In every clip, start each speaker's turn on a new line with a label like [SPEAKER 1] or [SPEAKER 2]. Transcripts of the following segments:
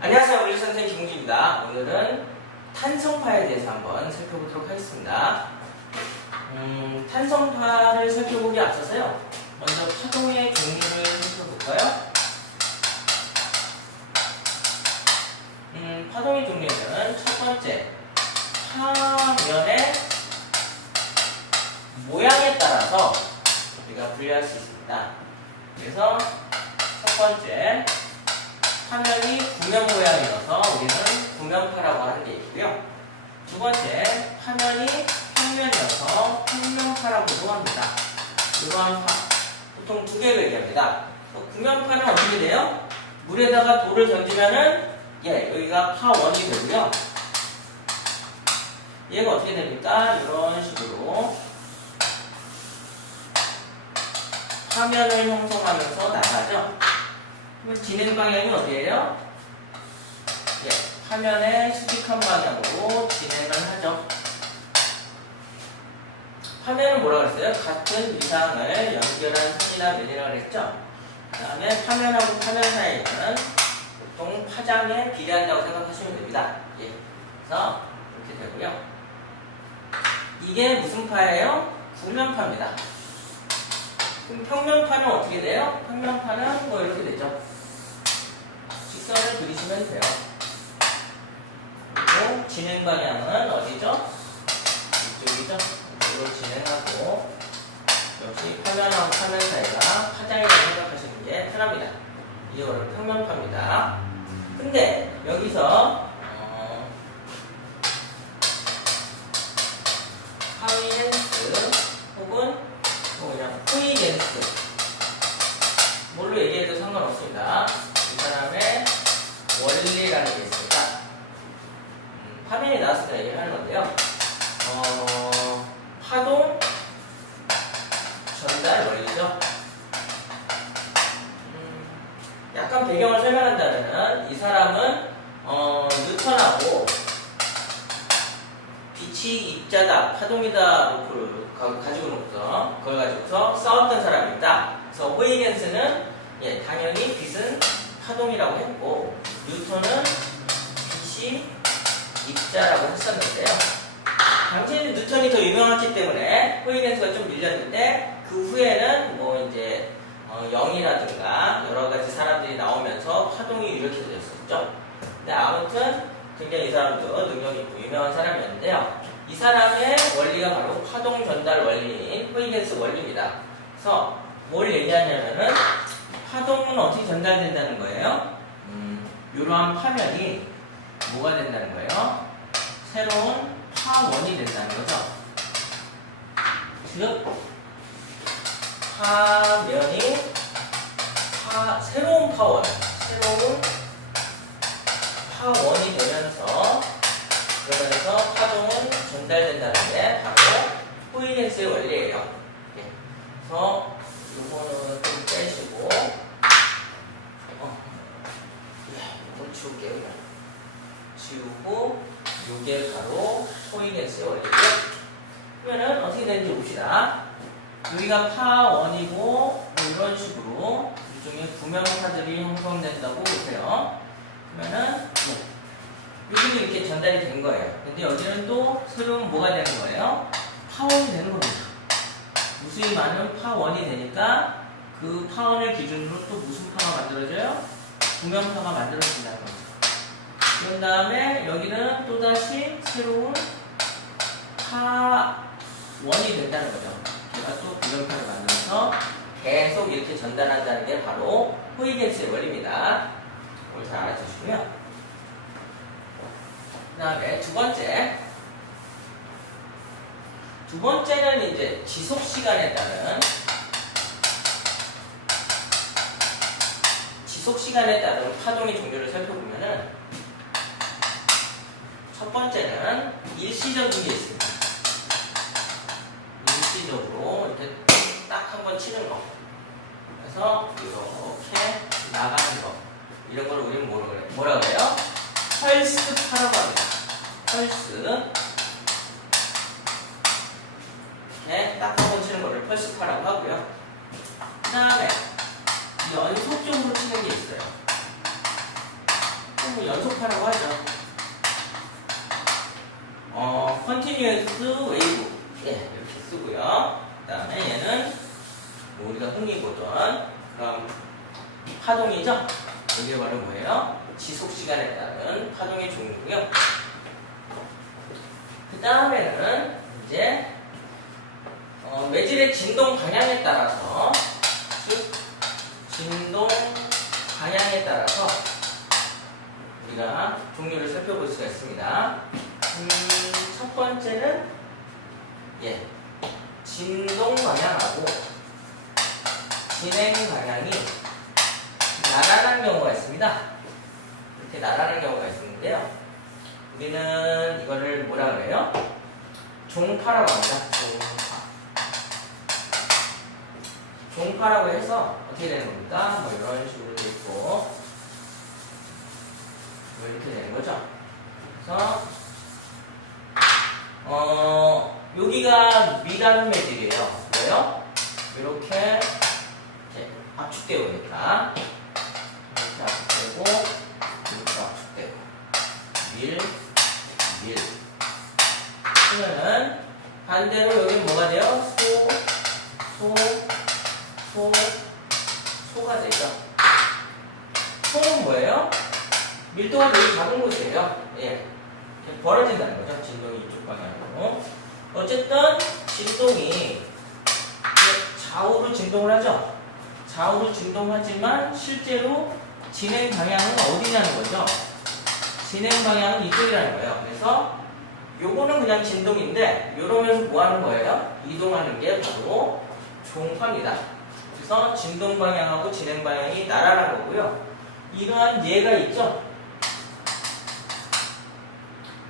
[SPEAKER 1] 안녕하세요. 우리 선생님 김웅주입니다. 오늘은 탄성파에 대해서 한번 살펴보도록 하겠습니다. 음, 탄성파를 살펴보기 앞서서요. 먼저 파동의 종류를 살펴볼까요? 음, 파동의 종류는 첫 번째, 파면의 모양에 따라서 우리가 분류할 수 있습니다. 그래서 첫 번째, 화면이 구면 모양이어서 우리는 구면파라고 하는 게 있고요. 두 번째, 화면이 평면이어서 평면파라고도 합니다. 이러한 파, 보통 두 개로 얘기합니다. 그래서 구면파는 어떻게 돼요? 물에다가 돌을 던지면은 예, 여기가 파1이 되고요. 얘가 어떻게 됩니까? 이런 식으로 화면을 형성하면서 나가죠. 그럼 진행 방향이 어디예요? 예, 화면의 수직한 방향으로 진행을 하죠. 화면은 뭐라 그랬어요? 같은 위상을 연결한 선이나 면이라고 그랬죠? 그 다음에 화면하고 화면 사이에는 보통 파장에 비례한다고 생각하시면 됩니다. 예, 그래서 이렇게 되고요. 이게 무슨 파예요? 구면파입니다. 그럼 평면파는 어떻게 돼요? 평면파는 뭐 이렇게 되죠. 직선을 그리시면 돼요. 그리고 진행 방향은 어디죠? 이쪽이죠? 이쪽으로 진행하고 역시 화면하고 화면 사이가 파장이라고 생각하시는 게 편합니다. 이거를 평면파입니다. 근데 여기서 가- 가지고 놓고서 그걸 가지고서 싸웠던 사람이 있다. 그래서 호이겐스는 예, 당연히 빛은 파동이라고 했고 뉴턴은 빛이 입자라고 했었는데요. 당시에는 뉴턴이 더 유명했기 때문에 호이겐스가 좀 밀렸는데 그 후에는 뭐 이제 어, 영이라든가 여러 가지 사람들이 나오면서 파동이 되었었죠. 근데 아무튼 굉장히 이 사람도 능력 있고 유명한 사람이었는데요. 이 사람의 원리가 바로 파동 전달 원리인 호이겐스 원리입니다. 그래서 뭘 얘기하냐면은 파동은 어떻게 전달된다는 거예요? 음, 이러한 파면이 뭐가 된다는 거예요? 새로운 파원이 된다는 거죠. 즉 파면이 파, 새로운 파원, 새로운 파원이 되면서 그러면서 파동은 전달된다는 게 바로 호이겐스의 원리예요. 예. 그래서 요거는 좀 빼시고 어. 예, 이건 지울게요. 지우고 요게 바로 호이겐스의 원리고요. 그러면은 어떻게 되는지 봅시다. 여기가 파1이고 뭐 이런 식으로 일종의 구명파들이 형성된다고 보세요. 그러면은 네. 여기도 이렇게 전달이 된 거예요. 근데 여기는 또 새로운 뭐가 되는 거예요? 파원이 되는 겁니다. 무수히 많은 파원이 되니까 그 파원을 기준으로 또 무슨 파가 만들어져요? 구명파가 만들어진다는 거죠. 그런 다음에 여기는 또다시 새로운 파원이 된다는 거죠. 제가 또 구명파를 만들어서 계속 이렇게 전달한다는 게 바로 호이겐스의 원리입니다. 오늘 잘 알아주시고요. 그 다음에 두 번째. 두 번째는 이제 지속 시간에 따른 지속 시간에 따른 파동의 종류를 살펴보면은 첫 번째는 일시적인 게 있습니다. 일시적으로 이렇게 딱 한 번 치는 거. 그래서 이렇게 나가는 거. 이런 걸 우리는 뭐라 그래? 뭐라 그래요? 펄스 파라고 합니다. 펄스. 이렇게 딱한 번 치는 거를 펄스 파라고 하고요. 그 다음에 연속적으로 치는 게 있어요. 뭐 연속파라고 하죠. 어, continuous wave. 예, 이렇게 쓰고요. 그 다음에 얘는 뭐 우리가 흔히 보던 그런 파동이죠. 이게 바로 뭐예요? 지속 시간에 따른 파동의 종류고요. 그 다음에는 이제 어, 매질의 진동 방향에 따라서 즉 진동 방향에 따라서 우리가 종류를 살펴볼 수가 있습니다. 음, 첫 번째는 예 진동 방향하고 진행 방향이 나란한 경우가 있습니다. 이렇게 나란한 경우가 있는데요. 우리는 이거를 뭐라 그래요? 종파라고 합니다. 종파. 종파 라고 해서 어떻게 되는 겁니까? 뭐 이런 식으로 돼 있고 뭐 이렇게 되는 거죠. 그래서 어 여기가 미단 매질이에요. 왜요? 이렇게 압축되어 오니까 1, 1. 그러면은 반대로 여기 뭐가 돼요? 소, 소, 소, 소가 되죠. 소는 뭐예요? 밀도가 되게 작은 곳이에요. 예. 벌어진다는 거죠. 진동이 이쪽 방향으로. 어쨌든 진동이 좌우로 진동을 하죠. 좌우로 진동하지만 실제로 진행 방향은 어디냐는 거죠. 진행 방향은 이쪽이라는 거예요. 그래서 요거는 그냥 진동인데 요러면서 뭐 하는 거예요? 이동하는 게 바로 종파입니다. 그래서 진동 방향하고 진행 방향이 나란한 거고요. 이러한 얘가 있죠?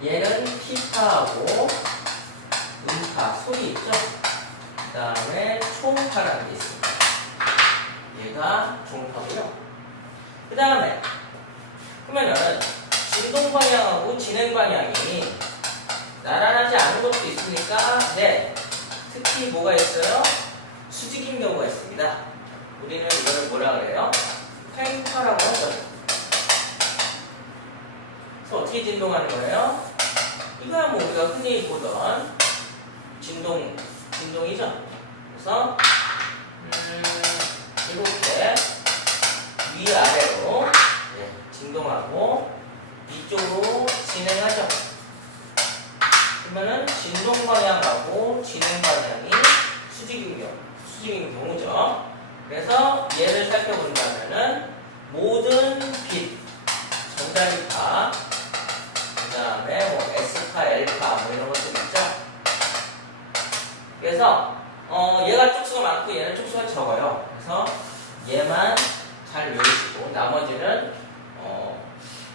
[SPEAKER 1] 얘는 T파하고 음파, 소리 있죠? 그 다음에 초음파라는 게 있습니다. 얘가 종파고요. 그 다음에 그러면은 진동 방향하고 진행 방향이 나란하지 않은 것도 있으니까 네 특히 뭐가 있어요? 수직인 경우가 있습니다. 우리는 이거를 뭐라 그래요? 팽파라고 하죠. 그래서 어떻게 진동하는 거예요? 이거야 뭐 우리가 흔히 보던 진동 진동이죠. 그래서 음, 이렇게 위아래로 네, 진동하고 이쪽으로 진행하죠. 그러면은 진동 방향하고 진행 방향이 수직인 경우, 수직인 경우죠. 그래서 얘를 살펴본다면은 모든 빛, 전달파, 그 다음에 뭐 S파, L파 뭐 이런 것들 있죠. 그래서 어, 얘가 쪽수가 많고 얘는 쪽수가 적어요. 그래서 얘만 잘 외우시고 나머지는 어,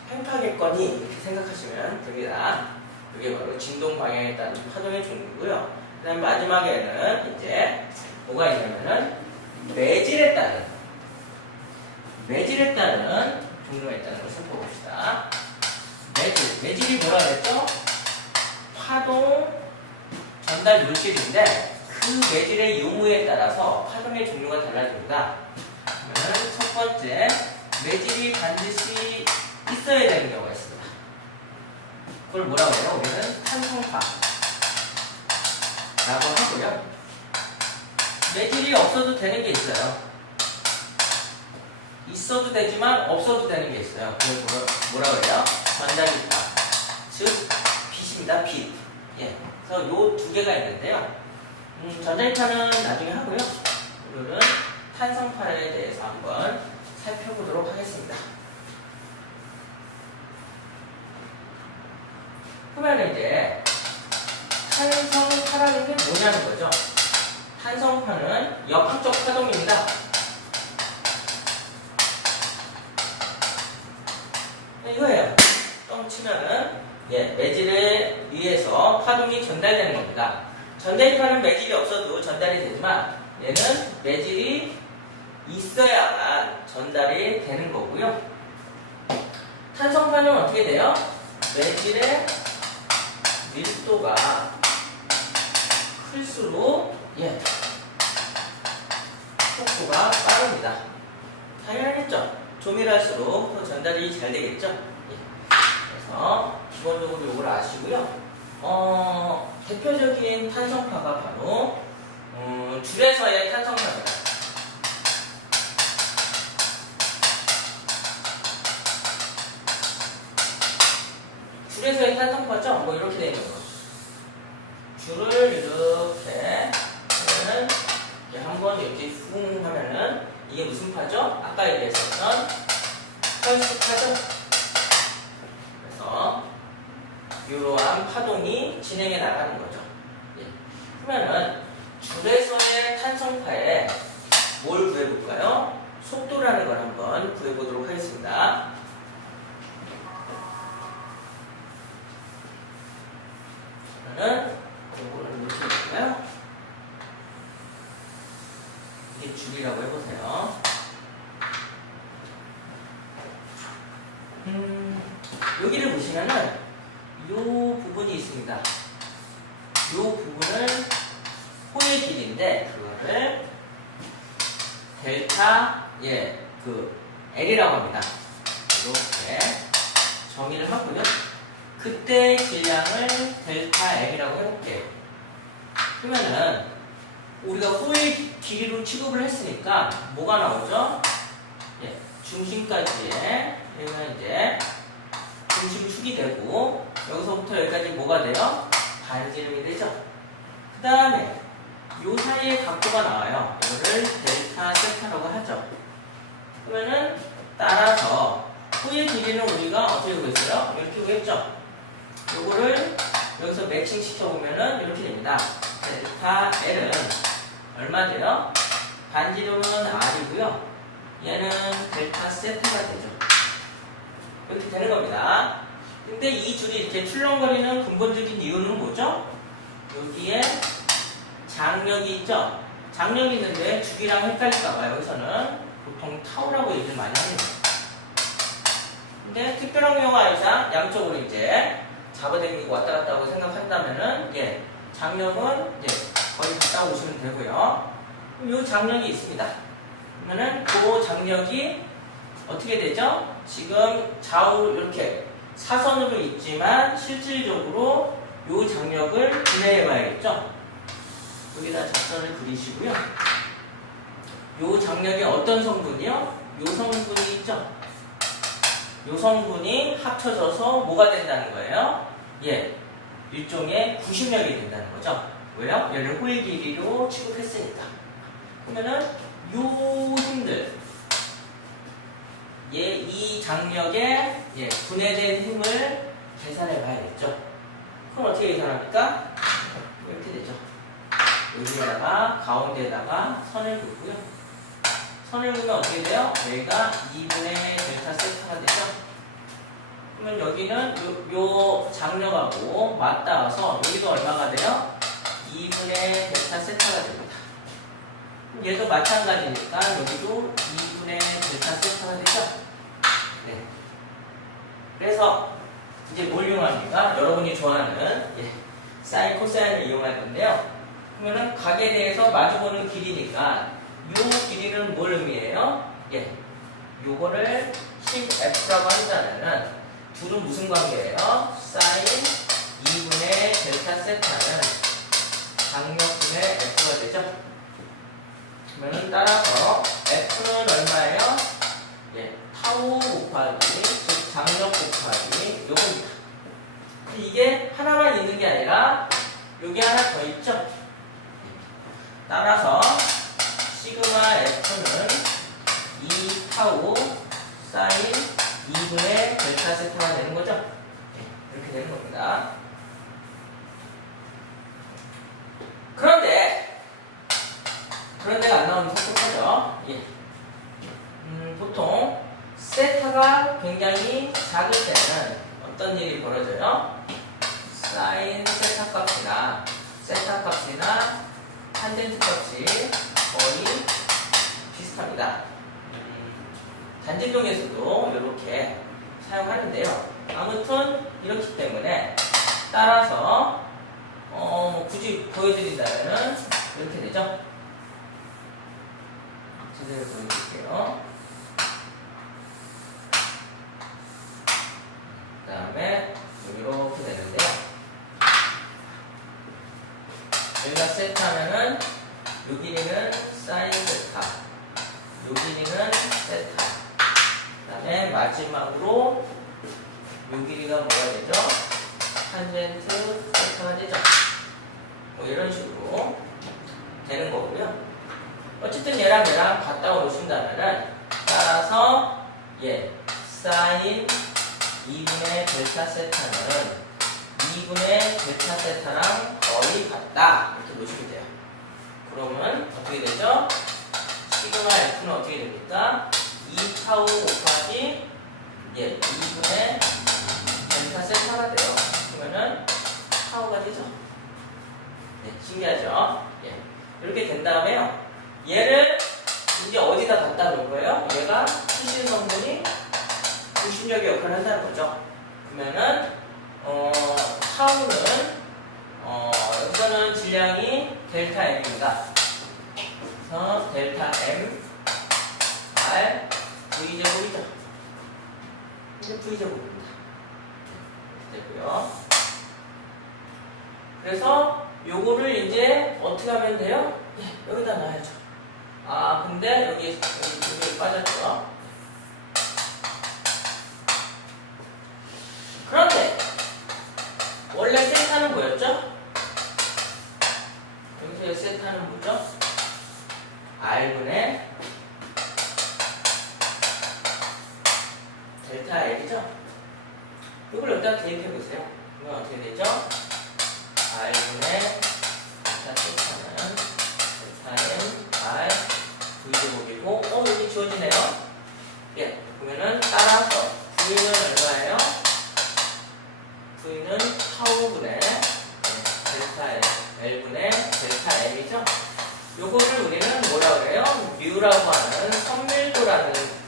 [SPEAKER 1] 팽파겠거니 이렇게 생각하시면 됩니다. 이게 바로 진동 방향에 따른 파동의 종류고요. 그 다음에 마지막에는 이제 뭐가 있냐면은 매질에 따른 매질에 따른 종류가 있다는 걸 살펴봅시다. 매질, 매질이 뭐라 그랬죠? 파동 전달 물질인데 그 매질의 유무에 따라서 파동의 종류가 달라집니다. 그러면 첫 번째 매질이 반드시 있어야 되는 있습니다. 그걸 뭐라고 해요? 우리는 탄성파 라고 하고요. 매질이 없어도 되는 게 있어요. 있어도 되지만 없어도 되는 게 있어요. 그걸 뭐라- 뭐라고 해요? 전자기파. 즉, 빛입니다. 빛. 예. 그래서 요 두 개가 있는데요. 음, 전자기파는 나중에 하고요. 오늘은 탄성파에 대해서 한번 살펴보도록 하겠습니다. 그러면 이제 탄성파라는 게 뭐냐는 거죠. 탄성파는 역학적 파동입니다. 네, 이거예요. 똥 치면은 예, 매질에 의해서 파동이 전달되는 겁니다. 전자기파는 매질이 없어도 전달이 되지만 얘는 매질이 있어야만 전달이 되는 거고요. 탄성파는 어떻게 돼요? 매질의 밀도가 클수록 예 속도가 빠릅니다. 당연하겠죠. 조밀할수록 더 전달이 잘 되겠죠? 예. 그래서 기본적으로 이걸 아시고요. 어, 대표적인 탄성파가 바로 음, 줄에서의 탄성파입니다. 줄에서의 탄성 파죠? 뭐 이렇게 되는 거죠. 줄을 이렇게 하면은 한번 이렇게 쿵 하면은 이게 무슨 파죠? 아까 얘기했었던 펄스 파죠? 그래서 이러한 파동이 진행해 나가는 거죠. 예. 그러면은 줄에서의 탄성파에 뭘 구해볼까요? 속도라는 걸 한번 구해보도록 하겠습니다. 그러면은 이거를 어떻게 볼까요? 이게 줄이라고 해보세요. 음, 여기를 보시면은 요 부분이 있습니다. 요 부분은 호의 길이인데 그거를 델타 예그 L이라고 합니다. 이렇게 정의를 하고요. 그때 질량을 델타 L이라고 해볼게요. 그러면은 우리가 호의 길이로 취급을 했으니까 뭐가 나오죠? 예, 중심까지의 그러면 이제 중심축이 되고 여기서부터 여기까지 뭐가 돼요? 반지름이 되죠. 그 다음에 요 사이에 각도가 나와요. 이거를 델타 세타라고 하죠. 그러면은 따라서 호의 길이는 우리가 어떻게 구했어요? 이렇게 구했죠. 요거를 여기서 매칭 시켜보면은 이렇게 됩니다. 델타 L은 얼마 돼요? 반지름은 R이고요. 얘는 델타 세타가 되죠. 이렇게 되는 겁니다. 근데 이 줄이 이렇게 출렁거리는 근본적인 이유는 뭐죠? 여기에 장력이 있죠? 장력이 있는데 주기랑 헷갈릴까봐 여기서는 보통 타우라고 얘기를 많이 합니다. 근데 특별한 경우 아니상 양쪽으로 이제 잡아당기고 왔다 갔다 하고 생각한다면은 예, 장력은 예, 거의 갔다 오시면 되고요. 이 장력이 있습니다. 그러면은 그 장력이 어떻게 되죠? 지금 좌우 이렇게 사선으로 있지만 실질적으로 이 장력을 분해해 봐야겠죠? 여기다 작선을 그리시고요. 이 장력이 어떤 성분이요? 이 성분이 있죠? 이 성분이 합쳐져서 뭐가 된다는 거예요? 예, 일종의 구심력이 된다는 거죠. 왜요? 얘를 호의 길이로 취급했으니까. 그러면은 요 힘들, 예, 이 장력에 예, 분해된 힘을 계산해 봐야겠죠. 그럼 어떻게 계산합니까? 이렇게 되죠. 여기다가 가운데다가 선을 긋고요. 선을 긋으면 어떻게 돼요? 여기가 2분의 델타 세타가 되죠. 그러면 여기는 요, 요 장력하고 맞닿아서 여기도 얼마가 돼요? 2분의 델타 세타가 됩니다. 그럼 얘도 마찬가지니까 여기도 2분의 델타 세타가 되죠. 네. 그래서 이제 뭘 이용합니까? 여러분이 좋아하는 예, 사인 코사인을 이용할 건데요. 그러면은 각에 대해서 마주보는 길이니까 요 길이는 뭘 의미해요? 예, 요거를 10f라고 한다면은 둘은 무슨 관계예요? 사인 2분의 델타 세타는 장력분의 f가 되죠. 그러면은 따라서 f는 얼마예요? 예, 타우 곱하기 즉 장력 곱하기 요겁니다. 이게 하나만 있는 게 아니라 요게 하나 더 있죠. 따라서 시그마 f는 2 타우 사인 2분의 델타 세타가 되는 거죠. 예, 이렇게 되는 겁니다. 그런데 그런 데가 안 나오면 섭섭하죠. 예. 음, 보통 세타가 굉장히 작을 때는 어떤 일이 벌어져요? 사인 세타 값이나 세타 값이나 탄젠트 값이 거의 비슷합니다. 음, 단지동에서도 이렇게 사용하는데요. 아무튼 이렇기 때문에 따라서 어, 뭐 굳이 보여드린다면 이렇게 되죠. 제대로 보여드릴게요. 델타 세타 하면은 요 길이는 사인 세타 요 길이는 세타 그 다음에 마지막으로 요 길이가 뭐가 되죠? 탄젠트 세타가 되죠 뭐 이런 식으로 되는 거고요 어쨌든 얘랑 얘랑 갖다 놓으신다면은 따라서 예 사인 2분의 델타 세타는 2분의 델타 세타랑 거의 같다 이렇게 보시면 돼요 그러면 어떻게 되죠? 시그마 F는 어떻게 됩니까? 2타우 곱하기 예 2분의 델타 세타가 돼요 그러면은 타우가 되죠 네, 신기하죠? 예. 이렇게 된 다음에요 얘를 이제 어디다 갖다 놓을 거예요? 얘가 수신 성분이 중심력의 역할을 한다는 거죠. 그러면은 어, 타우는 어, 여기서는 질량이 델타 M입니다. 그래서 델타 M R V 제곱이죠. 이제 V 제곱입니다. 이렇게 되고요. 그래서 요거를 이제 어떻게 하면 돼요? 예, 여기다 놔야죠. 아 근데 여기 여기 여기 빠졌죠. 그런데 원래 세타는 뭐였죠? 여기서의 세타는 뭐죠? R분의 델타 L이죠? 이걸 여기다 대입해 보세요. 이건 어떻게 되죠? R분의 델타 세타는 델타 M R V제곱이고 어 여기 지워지네요. 예, 그러면은 따라서 V는 얼마예요? V는 타우분의 델타 L, L분의 델타 M이죠? 요거를 우리는 뭐라 그래요? 뮤라고 하는 선밀도라는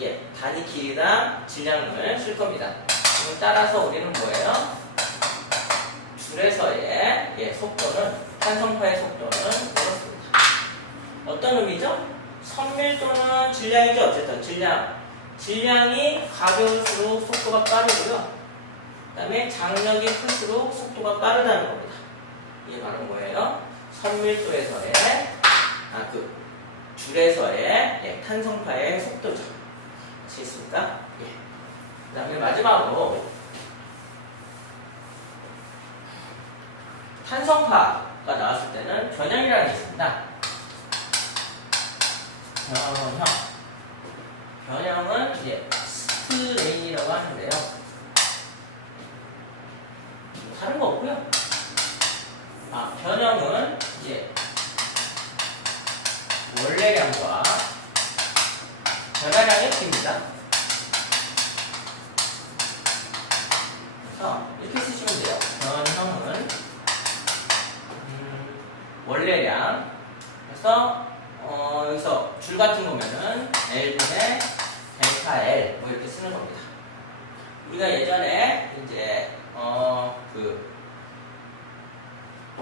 [SPEAKER 1] 예, 단위 길이나 질량을 쓸 겁니다. 그럼 따라서 우리는 뭐예요? 줄에서의 예, 속도는 탄성파의 속도는 그렇습니다. 어떤 의미죠? 선밀도는 질량이죠. 어쨌든 질량. 질량이 가벼울수록 속도가 빠르고요. 그 다음에 장력이 클수록 속도가 빠르다는 겁니다. 이게 바로 뭐예요? 선밀도에서의 아 그 줄에서의 예, 탄성파의 속도죠. 아시겠습니까? 예. 그 다음에 마지막으로 탄성파가 나왔을 때는 변형이라는 게 있습니다. 변형. 변형은 이제 스트레인이라고 하는데요. 다른 거 없고요. 아, 변형은 이제 원래량과 변화량의 비입니다. 그래서 이렇게 쓰시면 돼요. 변형은 음, 원래량 그래서 어, 여기서 줄 같은 거면은 L분의 델타 L 뭐 이렇게 쓰는 겁니다. 우리가 예전에 이제 어그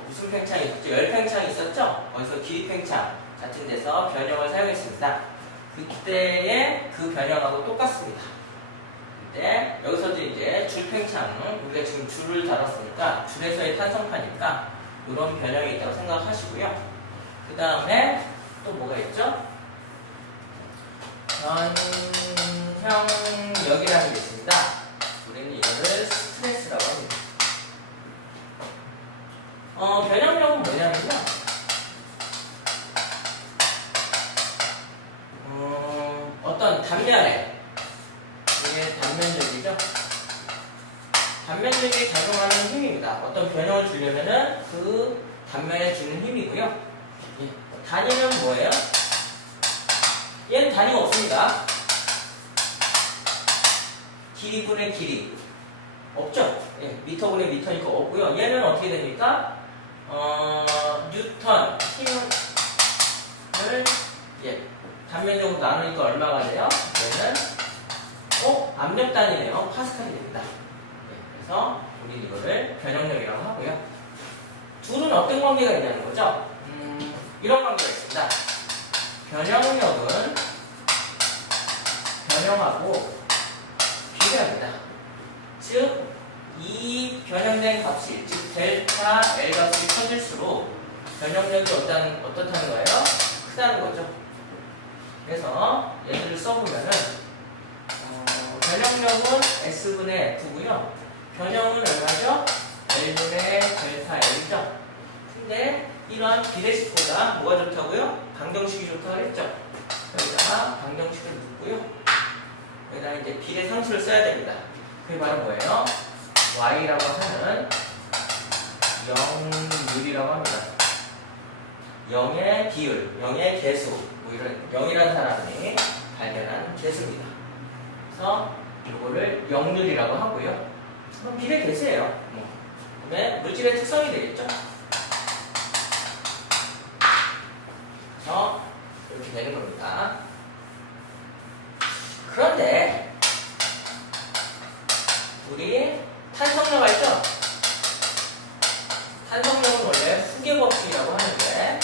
[SPEAKER 1] 무슨 팽창이 있었죠? 열 팽창이 있었죠? 거기서 길이 팽창 같은 데서 변형을 사용했습니다. 그때의 그 변형하고 똑같습니다. 근데 여기서도 팽창 우리가 지금 줄을 다뤘으니까 줄에서의 탄성파니까 이런 변형이 있다고 생각하시고요. 그 다음에 또 뭐가 있죠? 변형력이라는 게 있습니다. 우리는 이거를 스트레스라고 합니다. 어, 변형력은 뭐냐면요. 어, 어떤 단면에 이게 단면력이죠. 단면력이 작용하는 힘입니다. 어떤 주려면은 그 단면에 주는 힘이고요. 예, 단위는 뭐예요? 얘는 단위가 없습니다. 길이분의 길이 없죠? 예, 미터분의 미터니까 없고요. 얘는 어떻게 됩니까? 어, 뉴턴 힘을 예, 단면적으로 나누니까 얼마가 돼요? 얘는 어? 압력 단위네요. 파스칼이 됩니다. 예, 그래서 우리 이거를 변형력이라고 하고요. 둘은 어떤 관계가 있냐는 거죠? 음, 이런 관계가 있습니다. 변형력은 변형하고 비례합니다. 즉, 이 변형된 값이 즉 델타 L 값이 커질수록 변형력이 어떤, 어떻다는 거예요? 크다는 거죠. 그래서 얘들을 써보면은 어, 변형력은 S분의 F고요. 변형은 얼마죠? L분의 델타 L이죠. 근데 이러한 비례식보다 뭐가 좋다고요? 방정식이 좋다고 그랬죠. 여기다가 방정식을 묶고요. 여기다 이제 비례 상수를 써야 됩니다. 그게 바로 뭐예요? y라고 하는 0율이라고 합니다. 0의 비율, 0의 개수, 뭐 이런 0이라는 사람이 발견한 개수입니다. 그래서 이거를 0율이라고 하고요. 그럼 비례 개수예요. 뭐. 그다음에 물질의 특성이 되겠죠. 그래서 이렇게 되는 겁니다. 그런데 우리 탄성력 알죠? 탄성력은 원래 후계 법칙이라고 하는데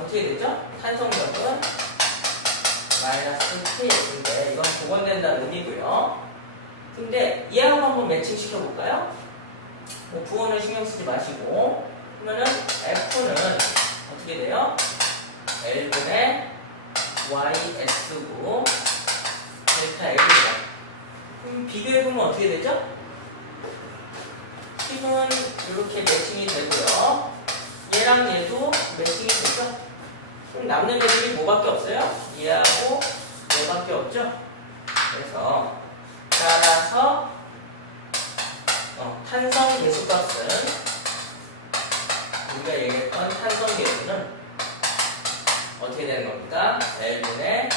[SPEAKER 1] 어떻게 되죠? 탄성력은 마이너스 kx인데 이건 복원된다는 의미고요. 근데 이하고 한번 매칭 시켜볼까요? 뭐 부호는 신경 쓰지 마시고 그러면은 f는 어떻게 돼요? L분의 ys고 델타 L입니다. 그럼 비교해보면 어떻게 되죠? 힘은 이렇게 매칭이 되고요. 얘랑 얘도 매칭이 되죠? 그럼 남는 애들이 뭐밖에 없어요? 얘하고 얘밖에 없죠? 그래서 따라서 어, 탄성 계수값은 우리가 얘기했던 탄성 계수는 어떻게 되는 겁니까? L분의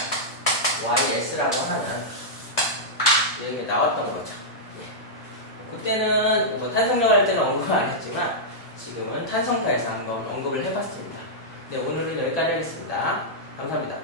[SPEAKER 1] YS라고 하는 여기 나왔던 거죠. 예. 그때는 뭐 탄성력 할 때는 언급을 안 했지만 지금은 탄성파에서 한번 언급을 해봤습니다. 네, 오늘은 여기까지 하겠습니다. 감사합니다.